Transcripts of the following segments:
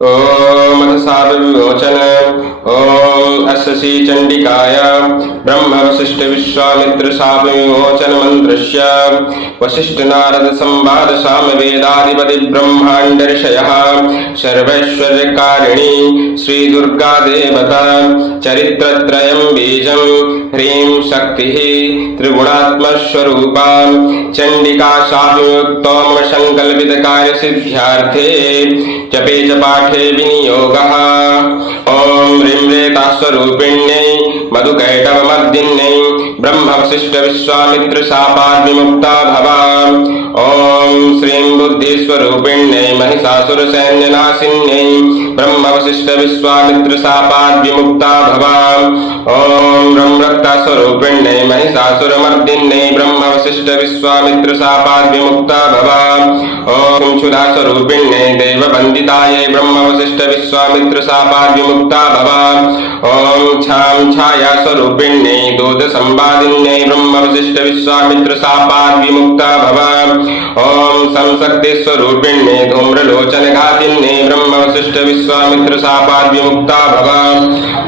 ओम अथ शाप विमोचन। ओम अस्सी चंडिकाय ब्रह्म वशिष्ठ विश्वामित्र शाप विमोचन मंत्रस्य वशिष्ठ नारद संवाद साम वेदाधिपति ब्रह्मांड ऋषयः सर्वैश्वर्यकारिणी श्री दुर्गा देवता चरित्रत्रयं बीजं ह्रीं शक्तिः त्रिगुणात्मस्वरूपा चंडिका शाप विमुक्तोम संकल्पित कार्य सिद्ध्यार्थे जपे च पाठे विनियोगः। ओम ह्रीं रेतास्वरूपिण्यै मधुकैटवमर्दिन्यै ब्रह्म वशिष्ठ विश्वामित्र शापात् विमुक्ता भवा। ओम श्रीं बुद्धिस्वरूपिण्यै महिषासुर सैन्यनाशिन्यै ब्रह्म वशिष्ठ विश्वामित्र शापात् विमुक्ता भवा। ओम ब्रह्म रक्तास्वरूपिण्यै महिषासुरमर्दिन्यै ब्रह्म वशिष्ठ विश्वामित्र शापात् विमुक्ता भवा। ओम क्षुधास्वरूपिण्यै देववन्दितायै ब्रह्म वशिष्ठ विश्वामित्र शापात् विमुक्ता भवा। ओम छां छाया स्वरूपिण्यै दूध संवादिन्यै ब्रह्म वशिष्ठ विश्वामित्र शापात् विमुक्ता भवा। ओम संशक्ति स्वरूपिण्यै धूम्रलोचन घातिन्यै ब्रह्म वशिष्ठ विश्वामित्र शापात् विमुक्ता भवा।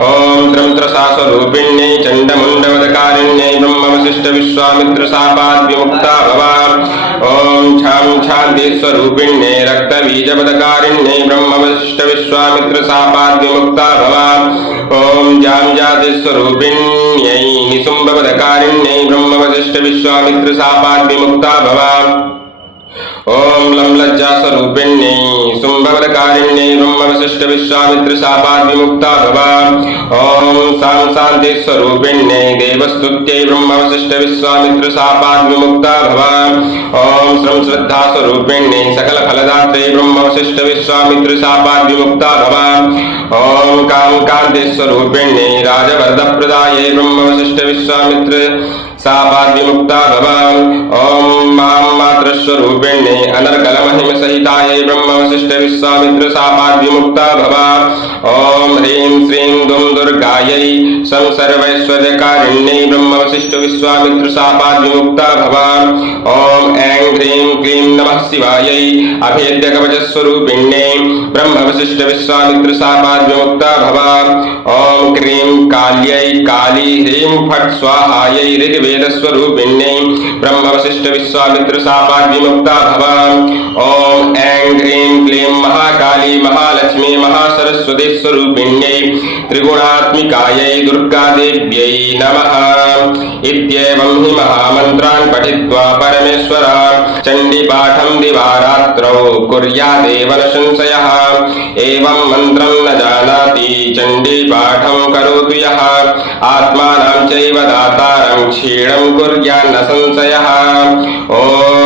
ओम त्रंत्रसा स्वरूपिण्यै चंडमुंडवदकारिण्यै ब्रह्म वशिष्ठ विश्वामित्र शापात् विमुक्ता भवा। ओम छां छान्ति स्वरूपिण्यै रक्तबीजवदकारिण्यै ब्रह्म वशिष्ठ विश्वामित्र शापात् विमुक्ता भवा। ओम जामजाति स्वरूपिण्यै निशुम्भवदकारिण्यै ब्रह्म वशिष्ठ विश्वामित्र शापात् विमुक्ता भवा। ओम लम्लज्जा स्वरूपिण्यै शुम्भवदकारिण्यै ब्रह्म वशिष्ठ विश्वामित्र शापात् विमुक्ता भवा। ओम सां शान्ति स्वरूपिण्यै देवस्तुत्यै ब्रह्म वशिष्ठ विश्वामित्र शापात् विमुक्ता भवा। ओम श्रम श्रद्धा स्वरूपिण्यै सकल फलदात्रे ब्रह्म वशिष्ठ विश्वामित्र शापात् विमुक्ता भवा। ओम काम कांति स्वरूपिण्यै राजवरदप्रदायै ब्रह्म वशिष्ठ विश्वामित्र शापात् विमुक्ता भवा। ओम मां मात्र स्वरूपिण्यै अनर्गल महिम सहितायै ब्रह्म वशिष्ठ विश्वामित्र शापात् विमुक्ता भवा। ओम ह्रीं श्रीं दुं दुर्गायै सर्वैश्वर्यकारिण्यै ब्रह्म वशिष्ठ विश्वामित्र शापात् विमुक्ता भवा। ओम ऐं ह्रीं क्लीं नमः शिवायै अभेद्य कवच स्वरूपिण्यै ब्रह्म वशिष्ठ विश्वामित्र शापात् विमुक्ता भवा। ओम क्रीं काल्यै काली ह्रीं फट् स्वाहायै ऋग्वेद स्वरूपिण्यै ब्रह्म वशिष्ठ विश्वामित्र शापात् विमुक्ता भवा। ओम ऐं ह्रीं क्लीं महाकाली महालक्ष्मी महासरस्वती स्वरूपिण्यै त्रिगुणात्मिकायै दुर्गादेव्यै नमः। इत्येवं हि महामन्त्रान् पठित्वा परमेश्वर चण्डीपाठं दिवारात्रौ कुर्यादेव न संशयः। एवं मन्त्रं न जानाति चण्डीपाठं करोतु यः आत्मानं चैव दातारं क्षीणं कुर्यान्न संशयः। ओम